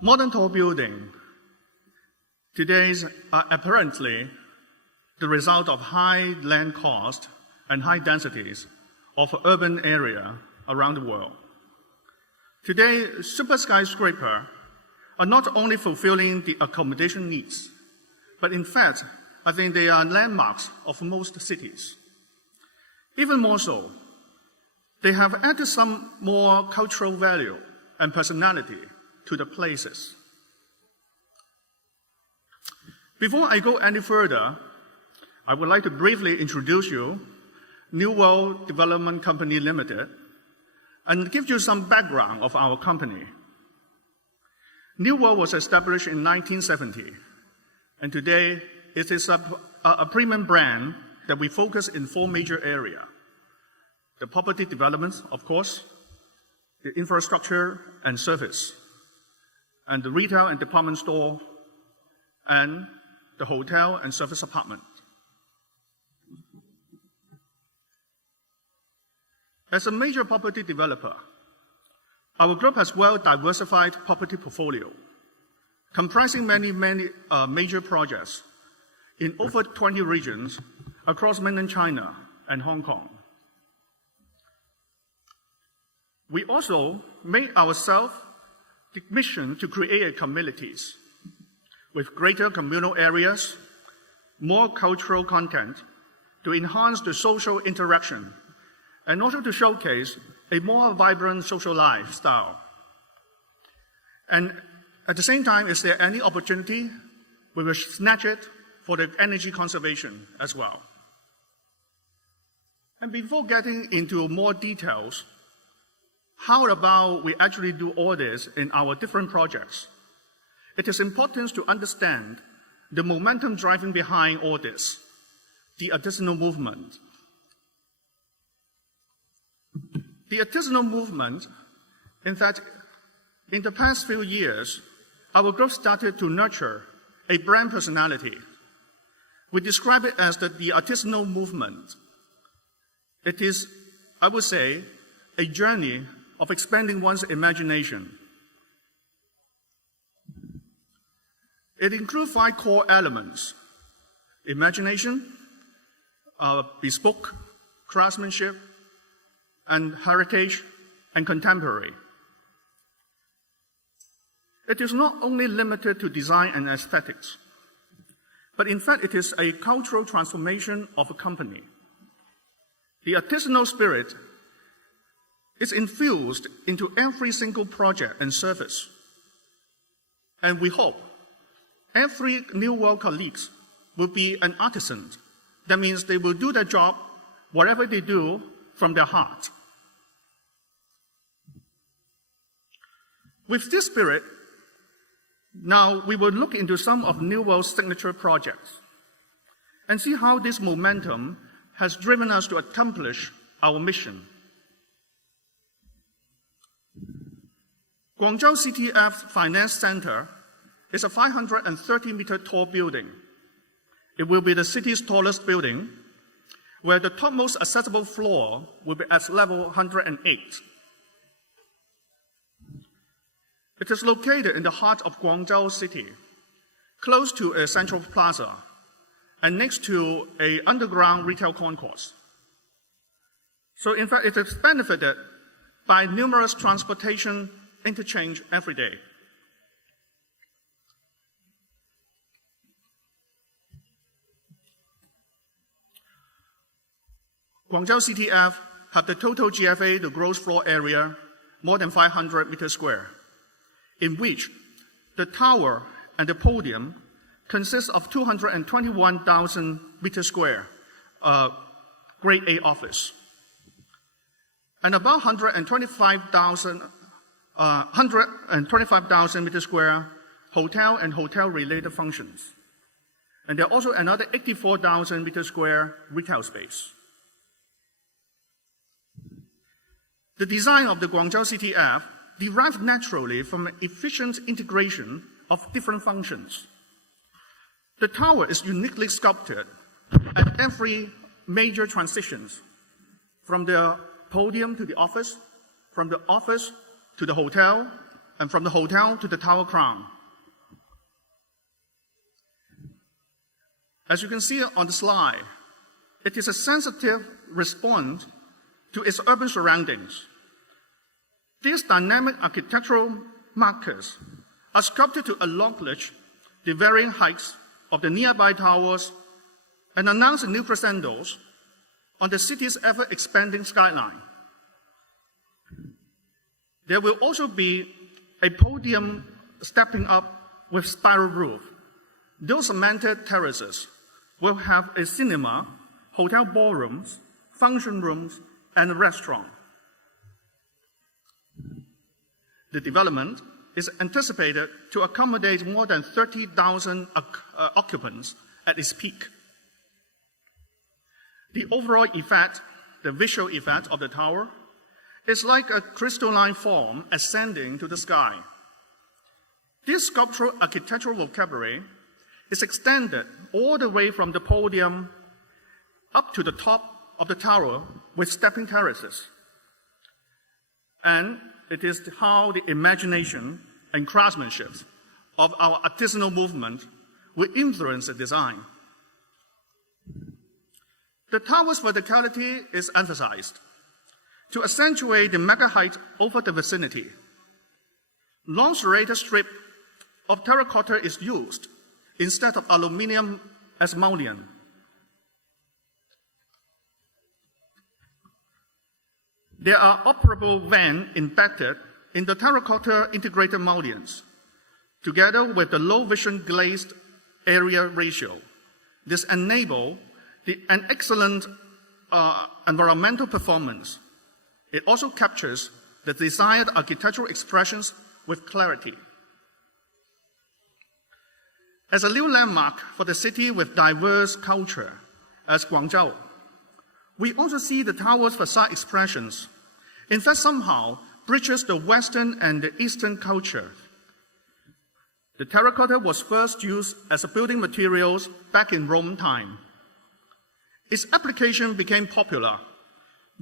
Modern tall building today's are apparently the result of high land cost and high densities of urban area around the world. Today, super skyscrapers are not only fulfilling the accommodation needs, but in fact, I think they are landmarks of most cities. Even more so, they have added some more cultural value and personality to the places. Before I go any further, I would like to briefly introduce you New World Development Company Limited and give you some background of our company. New World was established in 1970, and today it is a premium brand that we focus in 4 major areas. The property development, of course, the infrastructure and service, and the retail and department store, and the hotel and service apartment. As a major property developer, our group has well-diversified property portfolio, comprising many major projects in over 20 regions across mainland China and Hong Kong. We also made ourselves the mission to create communities with greater communal areas, more cultural content to enhance the social interaction, and also to showcase a more vibrant social lifestyle. And at the same time, is there any opportunity, we will snatch it for the energy conservation as well. And before getting into more details, how about we actually do all this in our different projects? It is important to understand the momentum driving behind all this, the artisanal movement. The artisanal movement, in fact, in the past few years, our group started to nurture a brand personality. We describe it as the artisanal movement. It is, I would say, a journey of expanding one's imagination. It includes 5 core elements: imagination, bespoke craftsmanship, and heritage and contemporary. It is not only limited to design and aesthetics, but in fact it is a cultural transformation of a company. The artisanal spirit is infused into every single project and service. And we hope every New World colleagues will be an artisan. That means they will do their job, whatever they do, from their heart. With this spirit, now we will look into some of New World's signature projects and see how this momentum has driven us to accomplish our mission. Guangzhou CTF Finance Center is a 530-meter tall building. It will be the city's tallest building, where the topmost accessible floor will be at level 108. It is located in the heart of Guangzhou City, close to a central plaza, and next to an underground retail concourse. So in fact, it is benefited by numerous transportation interchange every day. Guangzhou CTF have the total GFA, the gross floor area, more than 500 meters square, in which the tower and the podium consist of 221,000 meters square Grade A office, and about 125,000 meters square hotel and hotel-related functions. And there are also another 84,000 meters square retail space. The design of the Guangzhou CTF derived naturally from an efficient integration of different functions. The tower is uniquely sculpted at every major transitions from the podium to the office, from the office to the hotel, and from the hotel to the Tower Crown. As you can see on the slide, it is a sensitive response to its urban surroundings. These dynamic architectural markers are sculpted to acknowledge the varying heights of the nearby towers and announce new crescendos on the city's ever-expanding skyline. There will also be a podium stepping up with spiral roof. Those cemented terraces will have a cinema, hotel ballrooms, function rooms, and a restaurant. The development is anticipated to accommodate more than 30,000 occupants at its peak. The overall effect, the visual effect of the tower, is like a crystalline form ascending to the sky. This sculptural architectural vocabulary is extended all the way from the podium up to the top of the tower with stepping terraces. And it is how the imagination and craftsmanship of our artisanal movement will influence the design. The tower's verticality is emphasized to accentuate the mega height over the vicinity. Long serrated strip of terracotta is used instead of aluminium as mullion. There are operable vents embedded in the terracotta integrated mullions, together with the low vision glazed area ratio. This enables an excellent environmental performance. It also captures the desired architectural expressions with clarity. As a new landmark for the city with diverse culture, as Guangzhou, we also see the tower's facade expressions. In fact, somehow bridges the Western and the Eastern culture. The terracotta was first used as a building materials back in Roman time. Its application became popular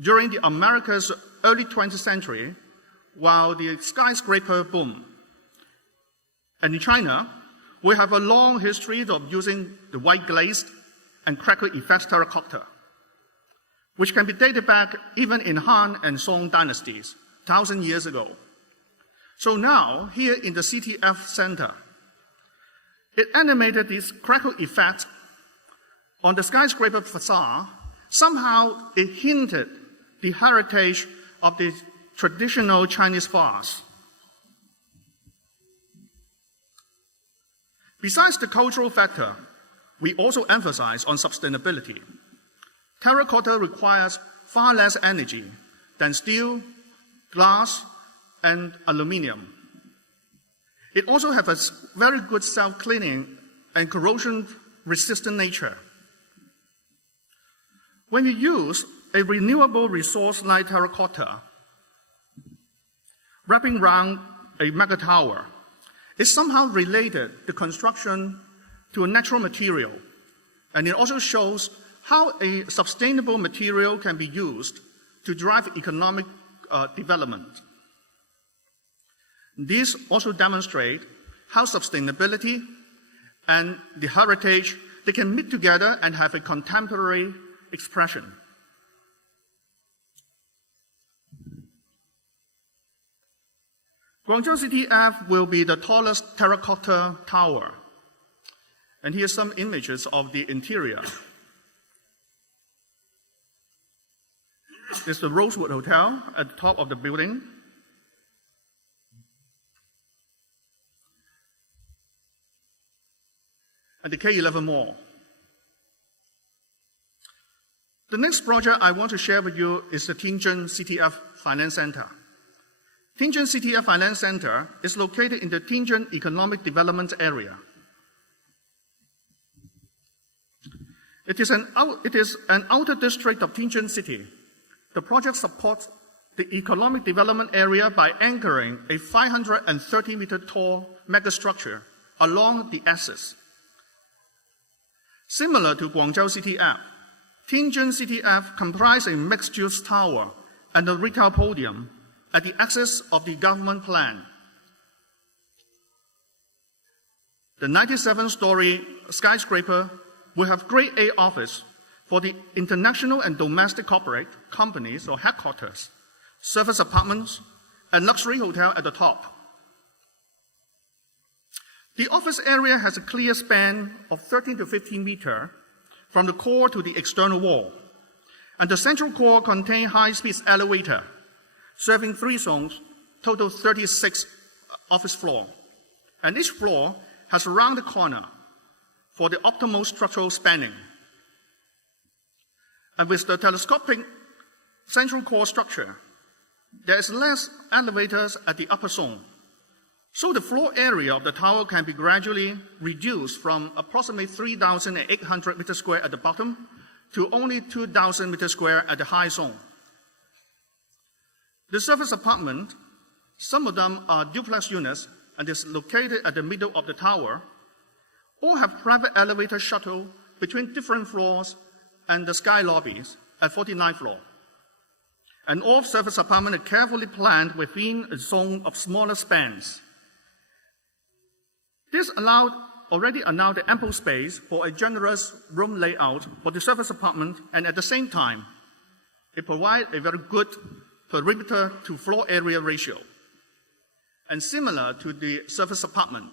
during the America's early 20th century, while the skyscraper boom. And in China, we have a long history of using the white glazed and crackle effect terracotta, which can be dated back even in Han and Song dynasties, 1,000 years ago. So now, here in the CTF Center, it animated this crackle effect on the skyscraper facade. Somehow it hinted the heritage of the traditional Chinese vase. Besides the cultural factor, we also emphasize on sustainability. Terracotta requires far less energy than steel, glass, and aluminum. It also has a very good self-cleaning and corrosion-resistant nature. When you use a renewable resource like terracotta, wrapping around a mega tower, it somehow related the construction to a natural material, and it also shows how a sustainable material can be used to drive economic development. These also demonstrate how sustainability and the heritage, they can meet together and have a contemporary expression. Guangzhou CTF will be the tallest terracotta tower. And here's some images of the interior. There's the Rosewood Hotel at the top of the building. And the K11 Mall. The next project I want to share with you is the Tianjin CTF Finance Center. Tianjin CTF Finance Center is located in the Tianjin Economic Development Area. It is an outer district of Tianjin City. The project supports the economic development area by anchoring a 530-meter tall megastructure along the axis. Similar to Guangzhou CTF, Tianjin CTF comprises a mixed-use tower and a retail podium at the axis of the government plan. The 97-story skyscraper will have Grade A office for the international and domestic corporate companies or headquarters, service apartments, and luxury hotel at the top. The office area has a clear span of 13 to 15 meters from the core to the external wall, and the central core contains high-speed elevator, serving 3 zones, total 36 office floors, and each floor has a rounded corner for the optimal structural spanning. And with the telescopic central core structure, there is less elevators at the upper zone, so the floor area of the tower can be gradually reduced from approximately 3,800 meters square at the bottom to only 2,000 meters square at the high zone. The service apartment, some of them are duplex units and is located at the middle of the tower, all have private elevator shuttle between different floors and the sky lobbies at 49th floor. And all service apartments are carefully planned within a zone of smaller spans. This already allowed ample space for a generous room layout for the service apartment, and at the same time, it provides a very good perimeter to floor area ratio. And similar to the service apartment,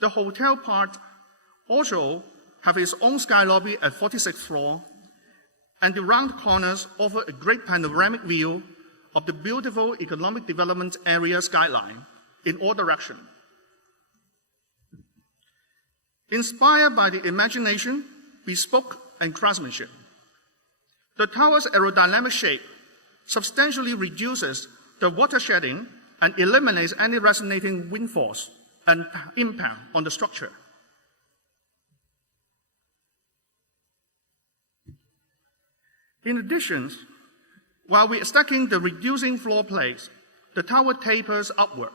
the hotel part also have its own sky lobby at 46th floor, and the round corners offer a great panoramic view of the beautiful economic development area skyline in all directions. Inspired by the imagination, bespoke, and craftsmanship, the tower's aerodynamic shape substantially reduces the water shedding and eliminates any resonating wind force and impact on the structure. In addition, while we are stacking the reducing floor plates, the tower tapers upward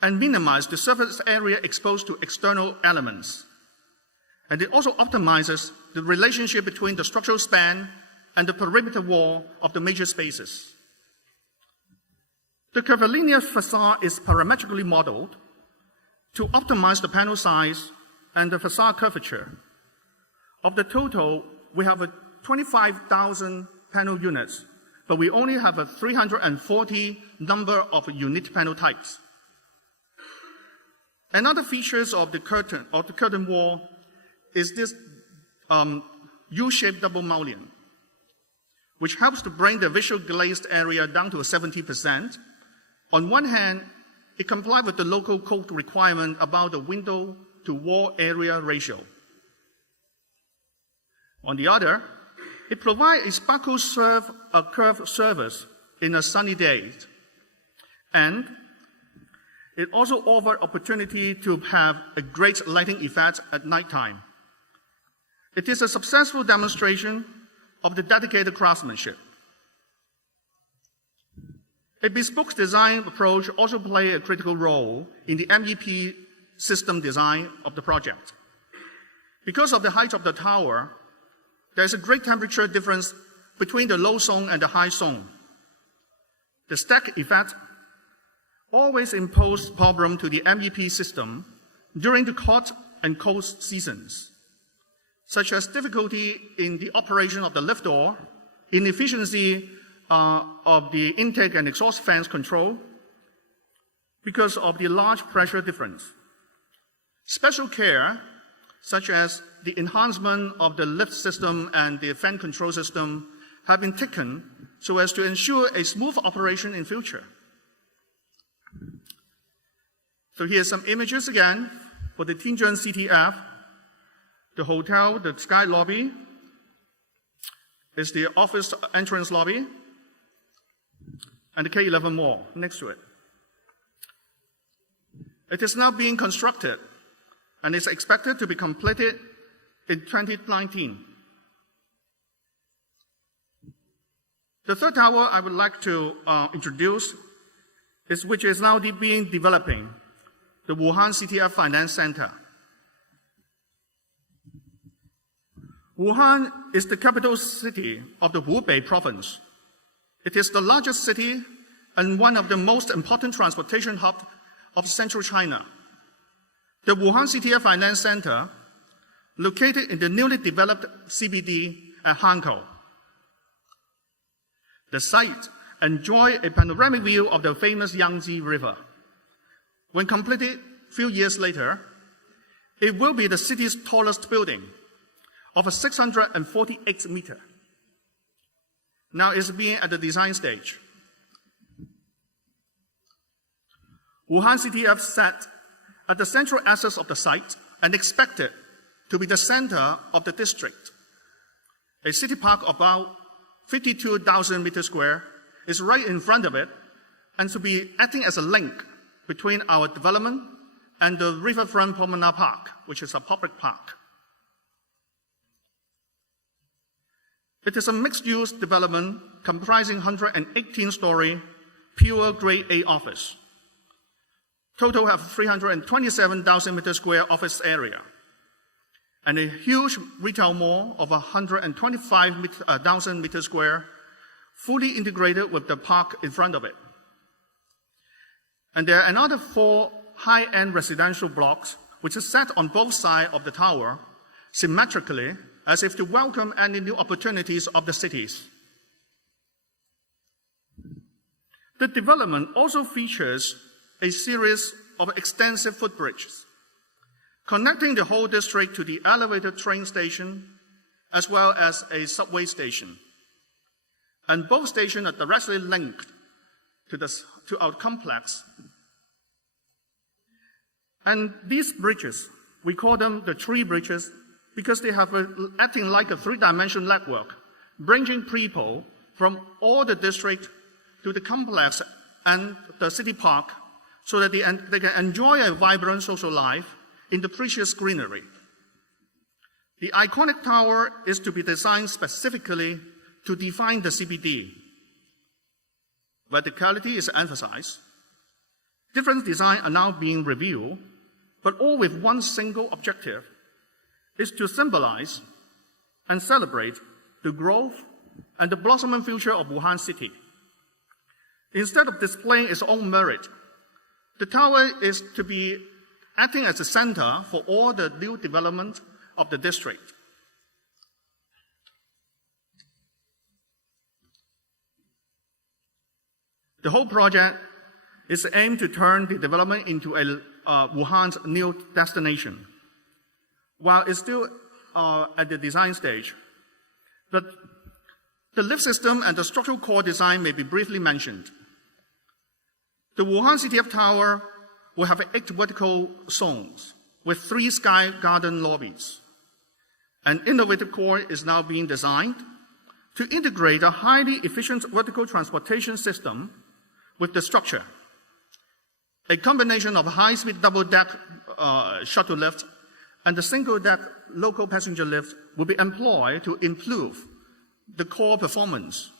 and minimizes the surface area exposed to external elements. And it also optimizes the relationship between the structural span and the perimeter wall of the major spaces. The curvilinear facade is parametrically modeled to optimize the panel size and the facade curvature. Of the total, we have 25,000 panel units, but we only have a 340 number of unique panel types. Another features of the curtain wall is this U-shaped double mullion, which helps to bring the visual glazed area down to 70%. On one hand, it complies with the local code requirement about the window to wall area ratio. On the other, it provides a sparkle curve surface in a sunny day, and it also offers opportunity to have a great lighting effect at nighttime. It is a successful demonstration of the dedicated craftsmanship. A bespoke design approach also plays a critical role in the MEP system design of the project. Because of the height of the tower, there is a great temperature difference between the low zone and the high zone. The stack effect always imposes problem to the MEP system during the hot and cold seasons, such as difficulty in the operation of the lift door, inefficiency of the intake and exhaust fans control because of the large pressure difference. Special care, such as the enhancement of the lift system and the fan control system, have been taken so as to ensure a smooth operation in future. So here's some images again for the Tianjin CTF. The hotel, the sky lobby, is the office entrance lobby, and the K11 mall next to it. It is now being constructed and is expected to be completed in 2019. The third tower I would like to introduce is which is now being developing, the Wuhan CTF Finance Center. Wuhan is the capital city of the Hubei province. It is the largest city and one of the most important transportation hubs of central China. The Wuhan CTF Finance Center, located in the newly developed CBD at Hankou. The site enjoys a panoramic view of the famous Yangtze River. When completed a few years later, it will be the city's tallest building of 648 meters. Now it's being at the design stage. Wuhan CTF sat at the central axis of the site and expected to be the center of the district. A city park about 52,000 meters square is right in front of it and to be acting as a link between our development and the Riverfront Promenade Park, which is a public park. It is a mixed-use development comprising 118-story pure Grade A office. Total have 327,000 meters square office area and a huge retail mall of 125,000 meters square, fully integrated with the park in front of it. And there are another 4 high-end residential blocks which are set on both sides of the tower, symmetrically, as if to welcome any new opportunities of the cities. The development also features a series of extensive footbridges, connecting the whole district to the elevated train station, as well as a subway station. And both stations are directly linked to our complex. And these bridges, we call them the tree bridges because they have acting like a 3-dimensional network, bringing people from all the district to the complex and the city park so that they can enjoy a vibrant social life in the precious greenery. The iconic tower is to be designed specifically to define the CBD. Verticality is emphasized. Different designs are now being reviewed, but all with one single objective, is to symbolize and celebrate the growth and the blossoming future of Wuhan City. Instead of displaying its own merit, the tower is to be acting as a center for all the new development of the district. The whole project is aimed to turn the development into Wuhan's new destination. While it's still at the design stage, but the lift system and the structural core design may be briefly mentioned. The Wuhan CTF Tower will have 8 vertical zones with 3 sky garden lobbies. An innovative core is now being designed to integrate a highly efficient vertical transportation system with the structure. A combination of high-speed double-deck shuttle lift and the single-deck local passenger lift will be employed to improve the core performance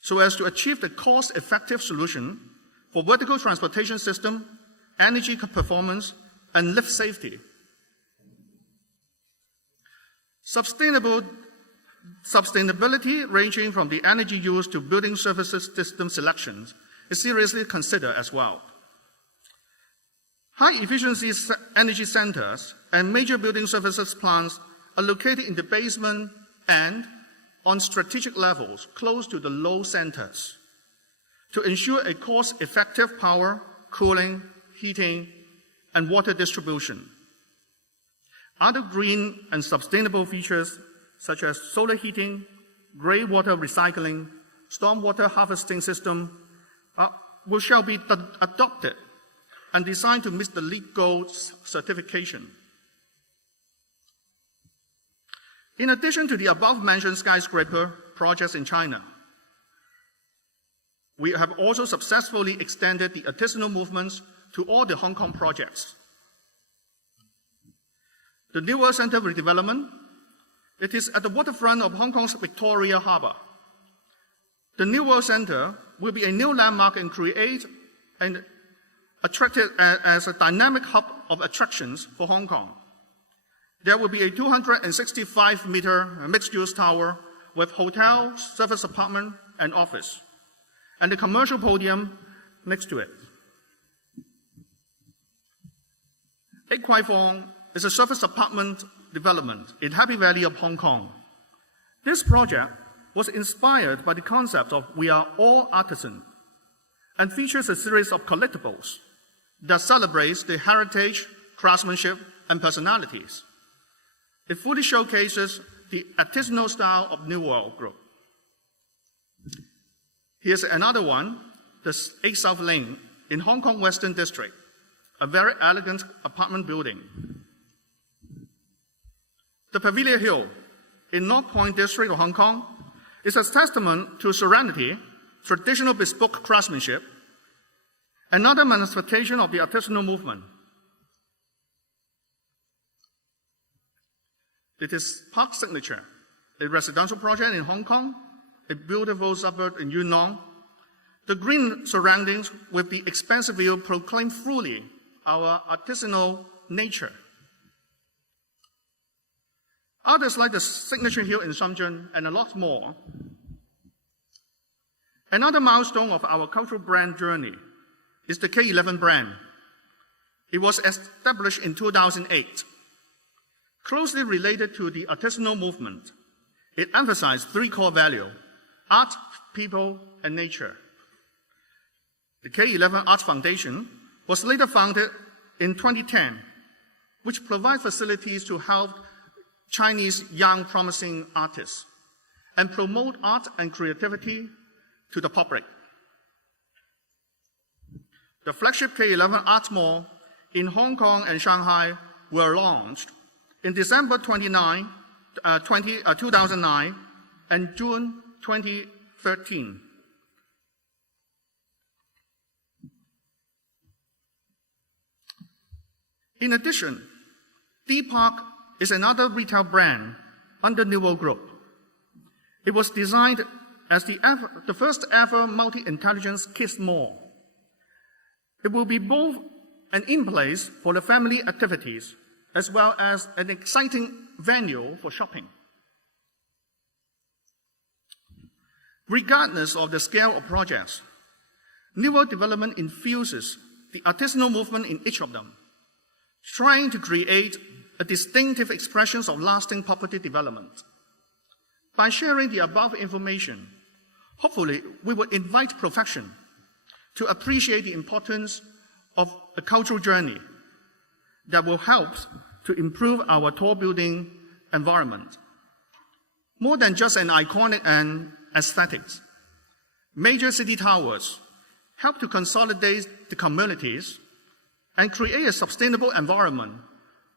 so as to achieve the cost-effective solution for vertical transportation system, energy performance, and lift safety. Sustainability ranging from the energy use to building services system selections is seriously considered as well. High-efficiency energy centers and major building services plants are located in the basement and on strategic levels close to the load centers to ensure a cost-effective power, cooling, heating, and water distribution. Other green and sustainable features such as solar heating, grey water recycling, stormwater harvesting system shall be adopted and designed to meet the LEED Gold certification. In addition to the above-mentioned skyscraper projects in China, we have also successfully extended the artisanal movements to all the Hong Kong projects. The New World Center redevelopment, it is at the waterfront of Hong Kong's Victoria Harbour. The New World Center will be a new landmark and create and attracted as a dynamic hub of attractions for Hong Kong. There will be a 265-meter mixed-use tower with hotel, service apartment, and office, and the commercial podium next to it. Lake Kwai Fong is a service apartment development in Happy Valley of Hong Kong. This project was inspired by the concept of "we are all artisan" and features a series of collectibles that celebrates the heritage, craftsmanship, and personalities. It fully showcases the artisanal style of New World Group. Here's another one, the 8 South Lane in Hong Kong Western District, a very elegant apartment building. The Pavilion Hill in North Point District of Hong Kong is a testament to serenity, traditional bespoke craftsmanship, another manifestation of the artisanal movement. It is Park Signature, a residential project in Hong Kong, a beautiful suburb in Yunnan. The green surroundings with the expansive view proclaim fully our artisanal nature. Others like the Signature Hill in Shenzhen and a lot more. Another milestone of our cultural brand journey is the K11 brand. It was established in 2008. Closely related to the artisanal movement, it emphasized 3 core values: art, people, and nature. The K11 Art Foundation was later founded in 2010, which provides facilities to help Chinese young promising artists and promote art and creativity to the public. The flagship K11 Art Mall in Hong Kong and Shanghai were launched in December 2009 and June 2013. In addition, D-Park is another retail brand under New World Group. It was designed as the first ever multi-intelligence kids mall. It will be both an in-place for the family activities as well as an exciting venue for shopping. Regardless of the scale of projects, New World Development infuses the artisanal movement in each of them, trying to create a distinctive expressions of lasting property development. By sharing the above information, hopefully we will invite profession to appreciate the importance of a cultural journey that will help to improve our tall building environment. More than just an iconic and aesthetics, major city towers help to consolidate the communities and create a sustainable environment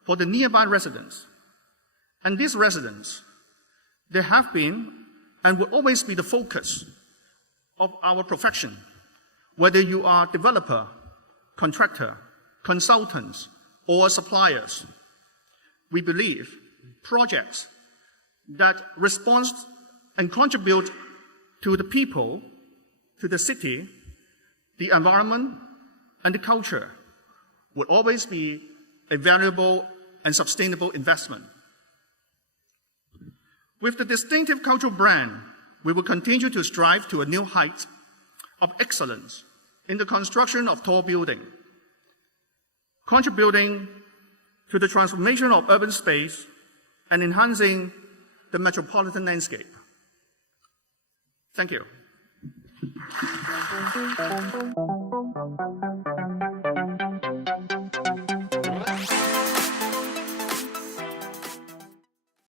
for the nearby residents. And these residents, they have been and will always be the focus of our profession, whether you are developer, contractor, consultants, or suppliers. We believe projects that respond and contribute to the people, to the city, the environment, and the culture will always be a valuable and sustainable investment. With the distinctive cultural brand, we will continue to strive to a new height of excellence in the construction of tall building, contributing to the transformation of urban space and enhancing the metropolitan landscape. Thank you.